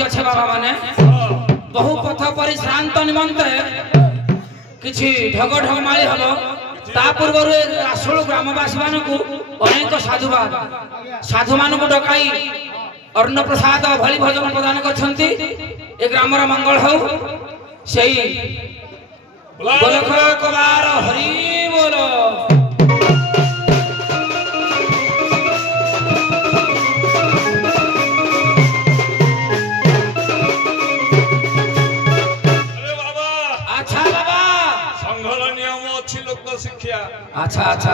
भोजी अच्छे बाबा माने बहु पथ परिश्रांत निमंते किछि ढग ढगमाली हबो ता पूर्वरु रासुल ग्रामवासी मानकु अनेक साधुवाद साधु मानकु डकाई अर्ण प्रसाद भली भोजन प्रदान करछंती ए ग्रामर मंगल हो सेई गोलख कुमार हरि बोलो अच्छा अच्छा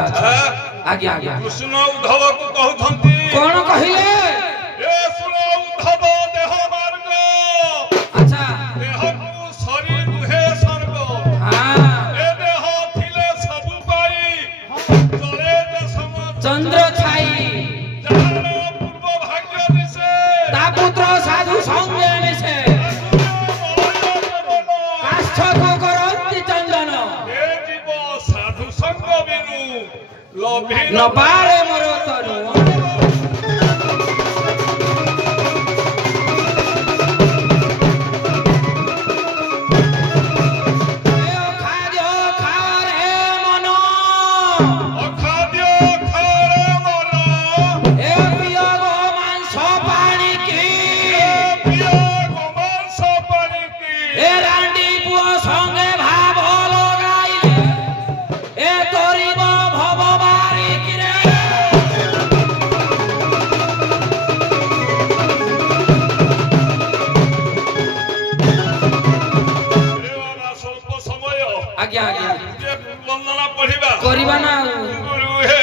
आगे आगे कृष्ण उद्धव को कहथंती कोन कहिले ए सुनो उद्धव देह मार्ग अच्छा देह को शरीर दुहे स्वर्ग हां ए देह थिले सब पाई चले जे सम चंद्र छाई जान पूर्व भाग्य दिसे ता पुत्र साधु संगे निसे काष्ठ को करंती चंदन ए जीव साधु संग बिनु लोभी न पारे मरो तनु करिबाना गुरु हे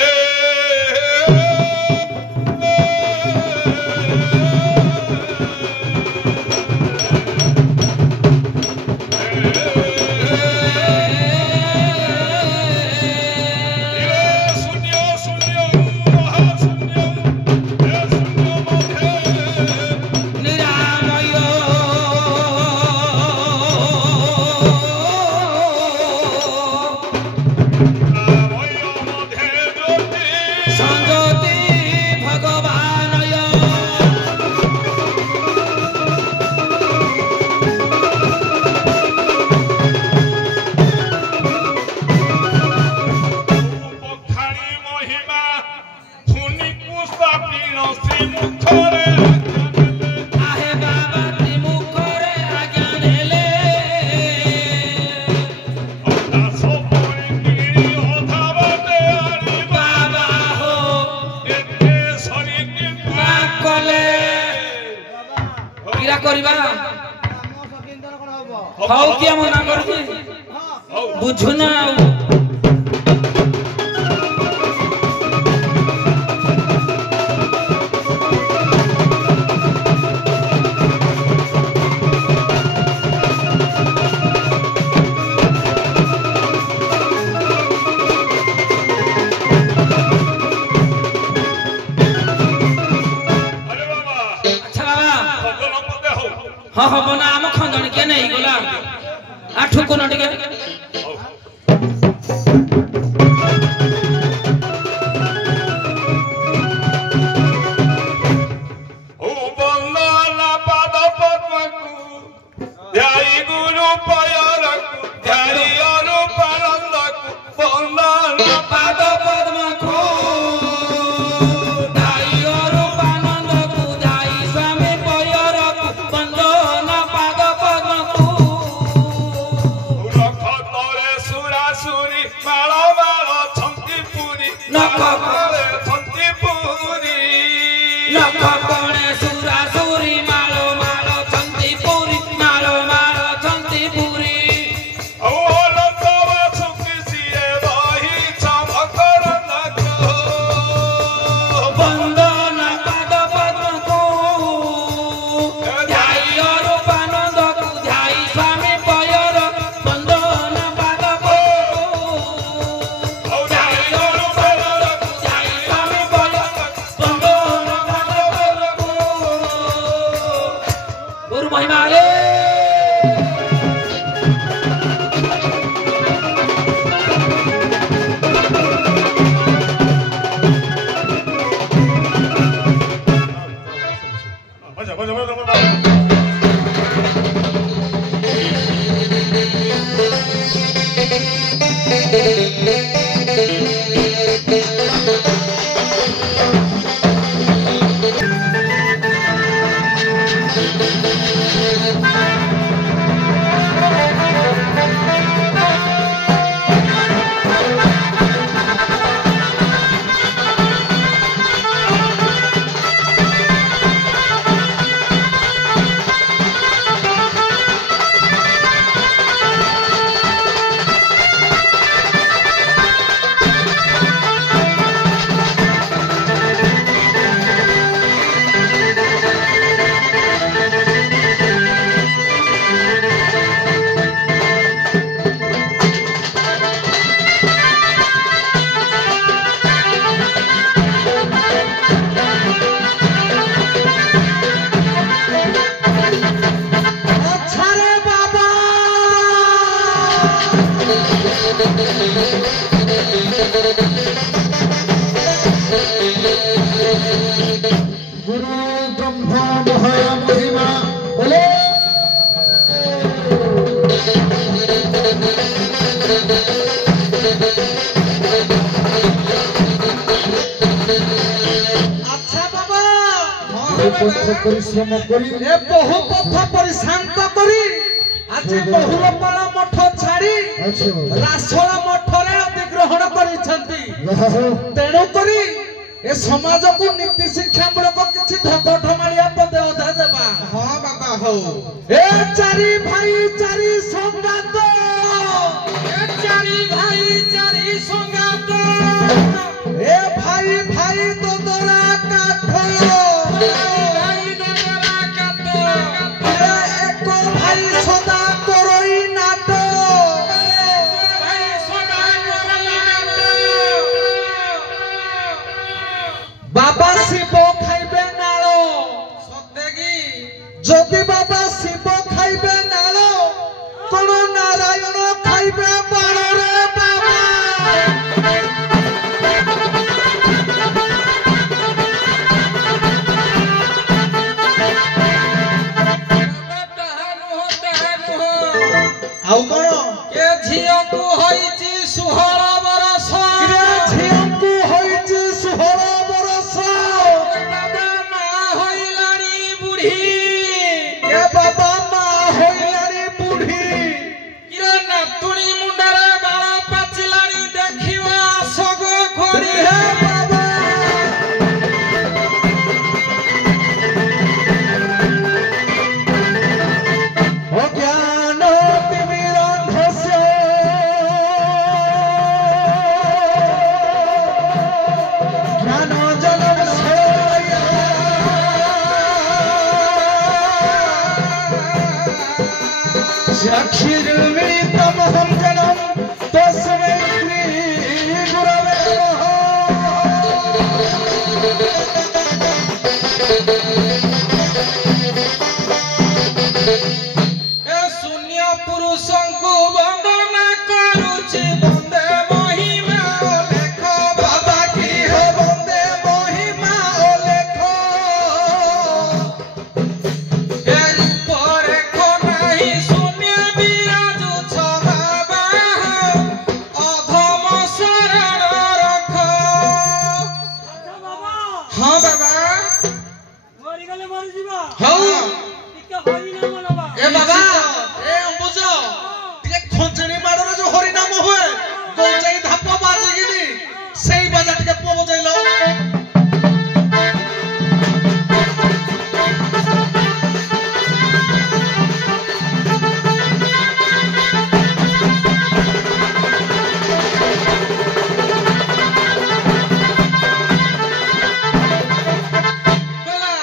बुझुना हाँ हाँ बना आम खंदन के नहीं गला आठु को नटिके ओ बंदना पाद पद्मकु ध्याई गुरु पयरकु ध्याई अनुपानंदकु बंदना पाद पद्मकु ध्याई अनुपानंदकु ध्याई स्वामी पयरकु बंदना पाद पद्मकु रख तोरे सुरासुरी माळ माळ छंती पुरी नख माळे छंती पुरी नख कोणे सुरासुरी मालो मालो छंती पुरी मालो मालो छंती पुरी ओ लतव सुखी सिए रही चमकर नखो बंदना पाद पद्मकु ध्याई अनुपानंदकु ध्याई स्वामी पयर बंदना पाद पद्मकु ध्याई अनुपानंदकु ध्याई स्वामी पयर बंदना पाद पद्मकु পথ পরিশ্রম করি এ বহু পথ পরিশ্রান্ত করি আজি বহুলপাଳ মঠ ছাড়ি আচ্ছা রাসোলা মঠরে অধিগ্রহণ করিছন্তি তেণু করি এ সমাজକୁ ନୀତି ଶିକ୍ଷାମୂଳକ କିଛି ଢଗଢମାଳିଆ ପଦେ ଅଧା ଦେବା। ହଁ ବାବା ହଉ। ଏ ଚାରି ଭାଇ ଚାରି ସଙ୍ଗାତ ଏ ଚାରି ଭାଇ ଚାରି ସଙ୍ଗାତ ଏ ଭାଇ ଭାଇ ଦୋଦରା କାଠ ଭାଇ ଦୋଦରା କାଠ ଏ ଏକ ଭାଇ ସଦା କରଇ ନାଟ ଭାଇ ସଦା କରଇ ନାଟ বাবা শিব খাইবে নাল সত্যি যদি বাবা শিব খাইবে নাল কোন নারায়ণ খাইবে বাল রে বাবা ଆଉ କଣ କେ ଝିଅକୁ ହୋଇଛି 16 ବରଷ କେ ଝିଅକୁ ହୋଇଛି 16 ବରଷ ବାବା ମା ହୋଇଲାଣି ବୁଢୀ କେ ବାବା ମା ହୋଇଲାଣି ବୁଢୀ କିରେ ନାତୁଣୀ ମୁଣ୍ଡରେ ବାଳ ପାଚିଲାଣି ଦେଖିବା ସଗ ଖୋରି ହେ ବାବା অজ্ঞান তিমিরন্ধস্য জ্ঞান জলমশয়া চক্ষুর্মিলিতমহং জনম তস্मै শ্রী গুরবে নমঃ। শূন্য পুরুষଙ୍କୁ বন্দনা করুছি বন্দে মহিমা লেখ বাবা কি হে বন্দে মহিমা লেখ এ উপরে কোনাহি শূন্য বিরাজুছ বাবা অধম শরণ রখ। হ্যাঁ বাবা মরিগলে মরিଯିବା হ্যাঁ ଟିକେ হরিনাম ନବା এ বাবা এ অম্বুজ ଟିକେ ଖଞ୍ଜଣି ମାଡ଼ରେ ଯୋଉ ହରିନାମ ହୁଏ ଗଞ୍ଜାଇ ଧାପ ବାଜିକିନି ସେଇ ବାଜା ଟିକେ ପୁଅ ବଜାଇଲ।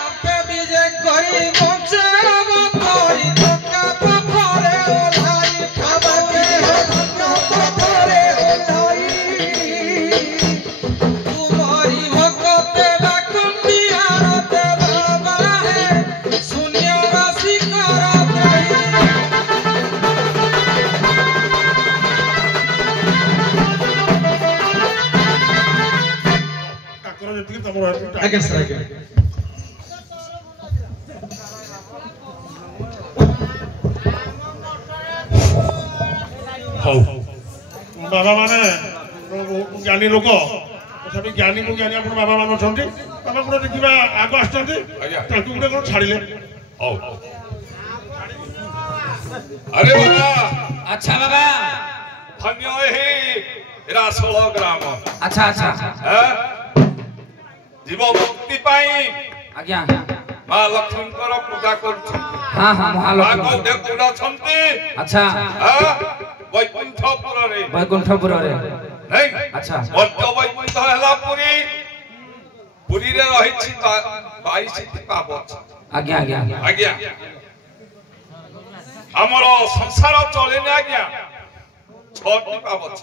আপে বিজে করি বঞ্চব করি ধক্কা পথরে ওলাই খাবাকে ধক্কা পথরে ওলাই তুমরি ভক্তে ডাকন্তি আরতে বাবা হে শূন্যবাসী করতে ତାଙ୍କର ଯେତିକି ତମର ହେତିକି ଆଜ୍ଞା ସାର୍ ଆଜ୍ଞା ହଉ ବାବା ମାନେ ଜ୍ଞାନୀ ଲୋକ ତଥାପି ଜ୍ଞାନୀକୁ ଜ୍ଞାନୀ ଆପଣ ବାବା ମାନେ ଅଛନ୍ତି ବାବା ଗୋଟେ ଦେଖିବା ଆଗ ଆସିଛନ୍ତି ତାଙ୍କୁ ଗୋଟେ କଣ ଛାଡ଼ିଲେ ହଉ अरे बाबा अच्छा बाबा धन्य हे रासोल ग्राम अच्छा अच्छा जीव मुक्ति पाई आज्ञा माँ लक्ष्मीଙ୍କର ପୂଜା କରୁଛି हाँ हाँ ମା महालक्ष्मी କୋଉଠି କୋଉଠି ଅଛନ୍ତି अच्छा ବୈକୁଣ୍ଠପୁରରେ बैकुंठपुर रे ନାଇଁ अच्छा ମଧ୍ୟ ବୈକୁଣ୍ଠ ହେଲା ପୁରୀ ପୁରୀରେ ରହିଛି 22ଟି ପାବଛ आज्ञा आज्ञा ଆଜ୍ଞା ଆମର ସଂସାର ଚଳିନି ଆଜ୍ଞା 6ଟି ପାବଛ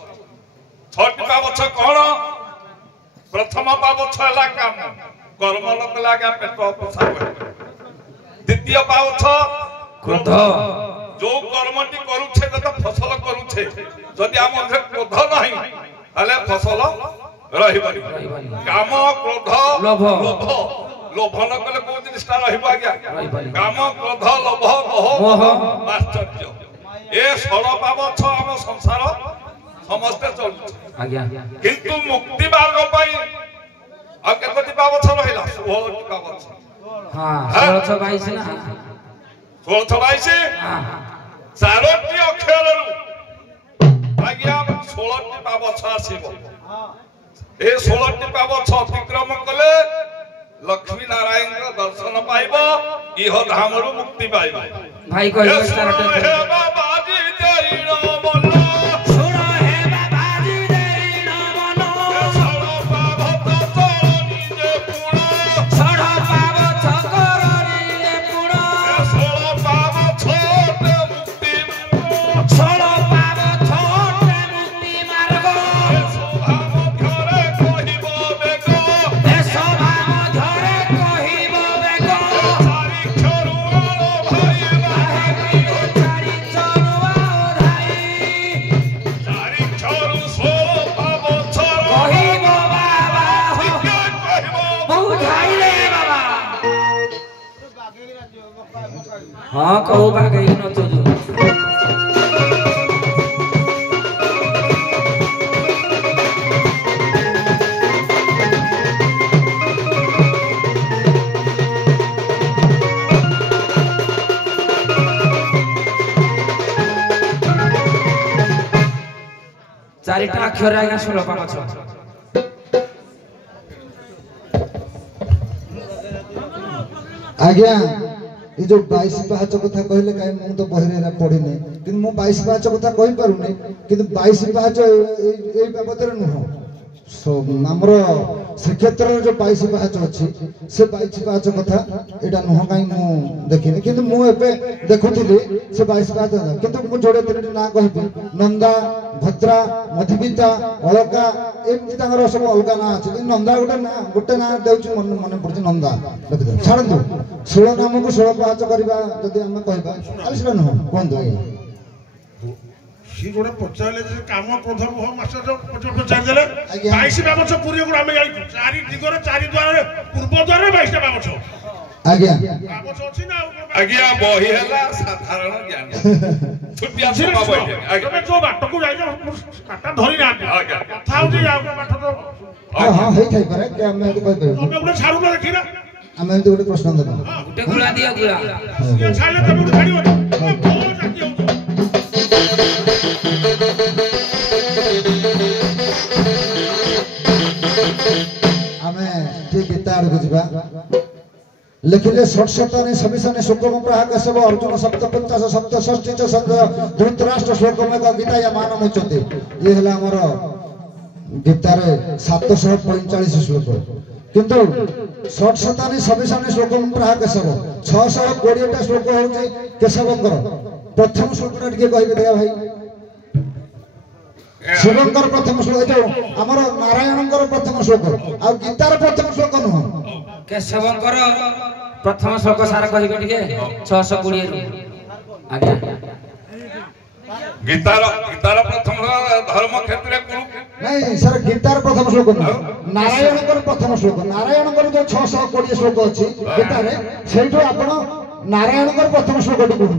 6ଟି ପାବଛ କଣ ପ୍ରଥମ ପାବଛ ହେଲା କାମ କର୍ମ ଲୋକ ଲାଗା ପେଟ ପୋଷା ହୁଏ ଦ୍ୱିତୀୟ ପାବଛ क्रोध ଯୋଉ କର୍ମଟି କରୁଛେ ତ ଫସଲ କରୁଛେ ଯଦି ଆମ ମଧ୍ୟରେ କ୍ରୋଧ ନାହିଁ ତାହେଲେ ଫସଲ ରହିବନି କାମ କ୍ରୋଧ ଲୋଭ। ଲୋଭ ନ କଲେ କୋଉ ଜିନିଷଟା ରହିବ ଆଜ୍ଞା ରହିବନି। କାମ କ୍ରୋଧ ଲୋଭ ମୋହ ମୋହ। ଆଶ୍ଚର୍ଯ୍ୟ ଏ 16 ପାବଛ ଆମ ସଂସାର ସମସ୍ତେ ଚଳୁଛେ आज्ञा କିନ୍ତୁ ମୁକ୍ତି ମାର୍ଗ ପାଇଁ ଆଉ କେତୋଟି ପାବଛ ରହିଲା 16ଟି ପାବଛ हाँ 1622 ना 1622 हाँ 4ଟି ଅକ୍ଷରରୁ ଆଜ୍ଞା 16ଟି ପାବଛ ଆସିବ। ଏ 16ଟି ପାବଛ ଅତିକ୍ରମ କଲେ ଲକ୍ଷ୍ମୀ ନାରାୟଣଙ୍କ ଦର୍ଶନ ପାଇବ, ଇହ ଧାମରୁ ମୁକ୍ତି ପାଇବ। भाई कहिबे ଏ ଶୁଣ ତାର ହେ ବାବାଜୀ ଦେଇଣ ମନ, ଶୁଣ ହେ ବାବାଜୀ ଦେଇଣ ମନ ଷୋଳ ପାବଛ ଚରଣୀ ଯେ ପୁଣ, ଷଡ଼ ପାବ ଛକରରେ ପୁଣ ଷୋଳ ପାବଛଟେ ମୁକ୍ତି ଷଡ଼ ପାବ ଛଟେ ମୁକ୍ତି ମାର୍ଗ ସଭା ମଧ୍ୟରେ କହିବ ବେଗ, ଏ ସଭା ମଧ୍ୟରେ କହିବ ବେଗ ଚାରିକ୍ଷରୁ ଆଣ ଭାଇ ଚାରି ଚରୁଆ ଓଧାଇ ଚାରିକ୍ଷରୁ 16 ପାବଛର କହିବ ବାବା କିଏ କହିବ ବୁଝାଇଲେ ବାବା ହଁ କହୁ ବାଗେଇ ନଚୁଛୁ ଚାରିଟା ଅକ୍ଷର ଆଜ୍ଞା 16 ପାବଛ आज्ञा ये जो 22 पाहाच कथा कहले काहे मु तो बहिरे रा पढिने किंतु मु 22 पाहाच कथा कहि पारुने किंतु 22 पाहाच एई बाबतरे नुह हमर श्रीक्षेत्र जो 22 पाहाच अछि से 22 पाहाच कथा एटा नुह काई मु देखिने किंतु मु एबे देखुथिली से 22 पाहाच किंतु मु जोडे तिनटी ना कहिबी नंदा भद्रा मधुबिता अलका एमती तांगर सब अलगा ना अछि नंदा गोटे ना देउछि मन पड़छि नंदा देखि छाड़ନ୍ତୁ 16 नाम को 16 पाहाच करबा जदि हम कहबा खाली सेटा नुह कोन दो सी गोटे पचारे जे काम प्रथम हो मास्टर जो पचार देले आज्ञा। 22 बाबछ पुरी को हम जाई चारि दिगरे चारि द्वार पूर्व द्वार 22 टा बाबछ आज्ञा बाबछ अछि ना ଆଜ୍ଞା ବହି ହେଲା ସାଧାରଣ ଜ୍ଞାନ ଛୁଟିଆ ଛପା ବହି ଆଜ୍ଞା ତମେ जो बाट को जाई काटा धरि ना आज्ञा। कथा होजी आ बाट तो हां हां हेई थाई पारे कि हम एते कहि तमे परबो गोटे छाड़ू ना देखिना हम एते गोटे प्रश्न देबो ଗୋଟେ ଗୁଳା ଦିଅ ଗୁଳା ये छाड़ले तमे गोटे छाड़ियो बहुत जाति हो आमे ठीक गीतार बुझबा लिखिले षट्शतानि सविशने शुक्लम प्राह सब अर्जुन सप्तपञ्चाश सप्तषष्टि च संजय धृतराष्ट्र श्लोकम एक गीता या मान मुचते ये हला हमर गीतारे 745 श्लोक किंतु षट्शतानि सविशने श्लोकम प्राह सब 620 टा श्लोक होउची केशवकर प्रथम श्लोकटा टिके कहिबे देया भाई शिवंकर प्रथम श्लोक जो हमर नारायणकर प्रथम श्लोक आ गीतार प्रथम श्लोक नुह କେଶବଙ୍କର ପ୍ରଥମ ଶ୍ଲୋକ ସାର କହିବେ ଟିକେ 620 ରୁ ଆଜ୍ଞା ଗୀତାର ପ୍ରଥମ ଧର୍ମ କ୍ଷେତ୍ରରେ ଗୁରୁ नहीं सर गीतार प्रथम श्लोक नुह नारायणकर प्रथम श्लोक नारायणकर जो 620 श्लोक अछि गीतारे सेठो आपण नारायणकर प्रथम श्लोक टी कहू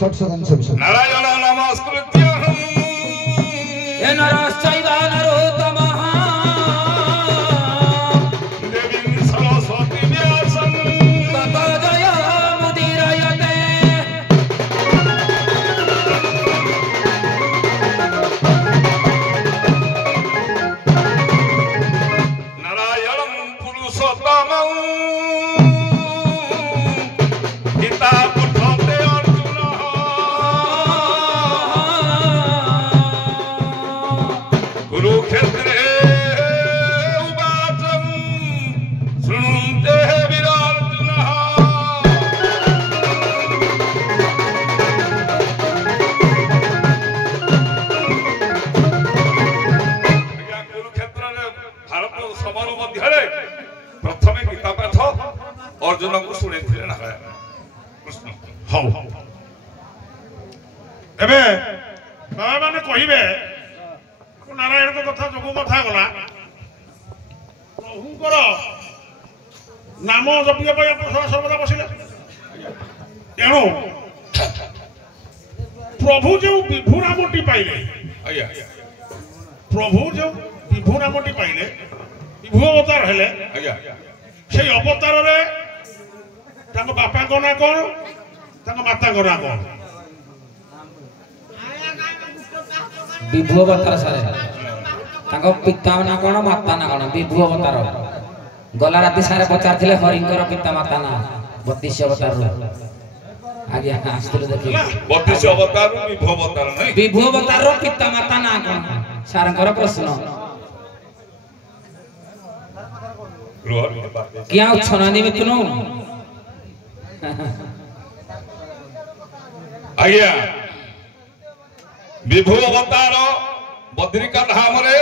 सत्सदन सब ନାରାୟଣ ନମସ୍କୃତ୍ୟଂ ଏ ନରଶ୍ଚୈବ ନରୋତ୍ତମଃ ଦେବୀଂ ସରସ୍ୱତୀ ବ୍ୟାସଂ ତତ ଜୟ ମୁଦିରୟତେ ନାରାୟଣଂ ପୁରୁଷୋତ୍ତମଂ ଗୀତା ପଠତେ ଅର୍ଜୁନ कुरुक्षेत्रे उवाचं शृणुते वीरार्जुनः कुरुक्षेत्रे भारत समर मध्य प्रथम गीता पाठ अर्जुन को शुणी नारायण कृष्ण हौ एबे बाबा माने कहिबे नारायण को कथा जोगु कथा गला प्रभुଙ୍କର नाम जपिया पाई आपण सर्वदा बसिले एणो प्रभु जो विभु नामटी पाइले आज्ञा प्रभु जो विभु नामटी पाइले विभु अवतार हेले आज्ञा সেই অবতারে ତାଙ୍କ ବାପାଙ୍କ ନାଁ କଣ ତାଙ୍କ ମାତାଙ୍କ ନାଁ କଣ ବିଭୁ ଅବତାର ସାରେ ତାଙ୍କ ପିତା ନା କଣ ମାତା ନା କଣ ବିଭୁ ଅବତାର ଗଲା ରାତି ସାରେ ପଚାରିଥିଲେ ହରିଙ୍କର ପିତା ମାତା ନା 32 ଅବତାରରୁ ଆଜ୍ଞା ଆସିଥିଲେ ଦେଖି 32 ଅବତାରରୁ ବିଭୁ ଅବତାର ନାହିଁ ବିଭୁ ଅବତାରର ପିତା ମାତା ନା କଣ ସାରଙ୍କର ପ୍ରଶ୍ନ क्या छनानी में तुनो आज्ञा विभु अवतार बद्रिका धाम रे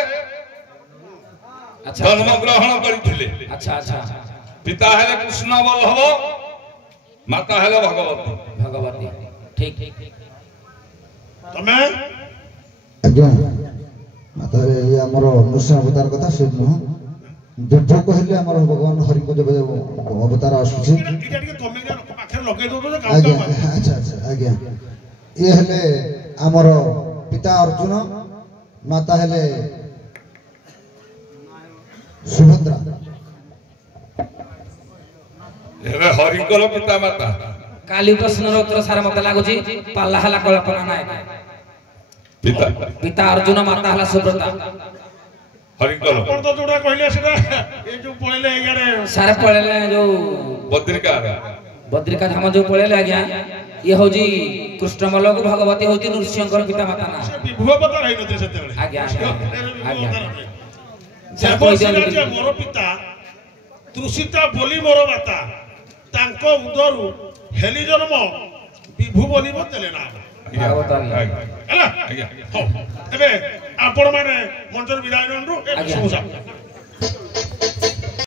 अच्छा जन्म ग्रहण करथिले अच्छा अच्छा पिता हेले कृष्ण बल्लभ माता हेले भगवती भगवती ठीक ତମେ ଆଜ୍ଞା ମାତାରେ ଇଏ ଆମର ନୃସିଂହ ଅବତାର କଥା ସେ ନୁହଁ ବିଭୁ କହିଲେ ଆମର ଭଗବାନ ହରିଙ୍କ ଯେବେ ଅବତାର ଆସୁଛି ଏଇଟା ଟିକେ ତମେ ପାଖରେ ଲଗେଇ ଦଉଛ ଯେ କାମ ଆଜ୍ଞା କାମ ଆଚ୍ଛା ଆଚ୍ଛା ଆଜ୍ଞା ଇଏ ହେଲେ ଆମର ପିତା ଅର୍ଜୁନ ମାତା ହେଲେ ସୁଭଦ୍ରା हेले हरिଙ୍କର पिता माता काली प्रश्नर उत्तर सार मत लागुची पाला हला कल्पना नायक पिता पिता अर्जुन माता हला सुभद्रा हरिଙ୍କର ଆପଣ ତ ଯୋଉଟା କହିଲେ ସେଟା ଏଇ ଯୋଉ ପଳେଇଲେ ଇଆଡେ सारे पळेले जो बद्रिका बद्रिका धाम जो पळेले आज्ञा ये होजी कृष्णमल्ल को भगवती होजी नृसिंहकर पिता माता ना ସେ ବିଭୁ ଅବତାର ହେଇନଥିଲେ ସେତେବେଳେ ଆଜ୍ଞା, ଆଜ୍ଞା, ଆଜ୍ଞା। ଦେବଶିରା ଯେ ମୋର ପିତା ତୃଷିତା ବୋଲି ମୋର ମାତା ତାଙ୍କ ଉଦରୁ ହେଲି ଜନ୍ମ ବିଭୁ ବୋଲି ଦେଲେ ନା ଭାଗବତ ଆଜ୍ଞା। ହେଲା ଆଜ୍ଞା ହଉ ଏବେ ଆପଣ ମାନେ ମଞ୍ଚର ବିଦାୟ ନିଅନ୍ତୁ ଏ ଆଜ୍ଞା। ସବୁ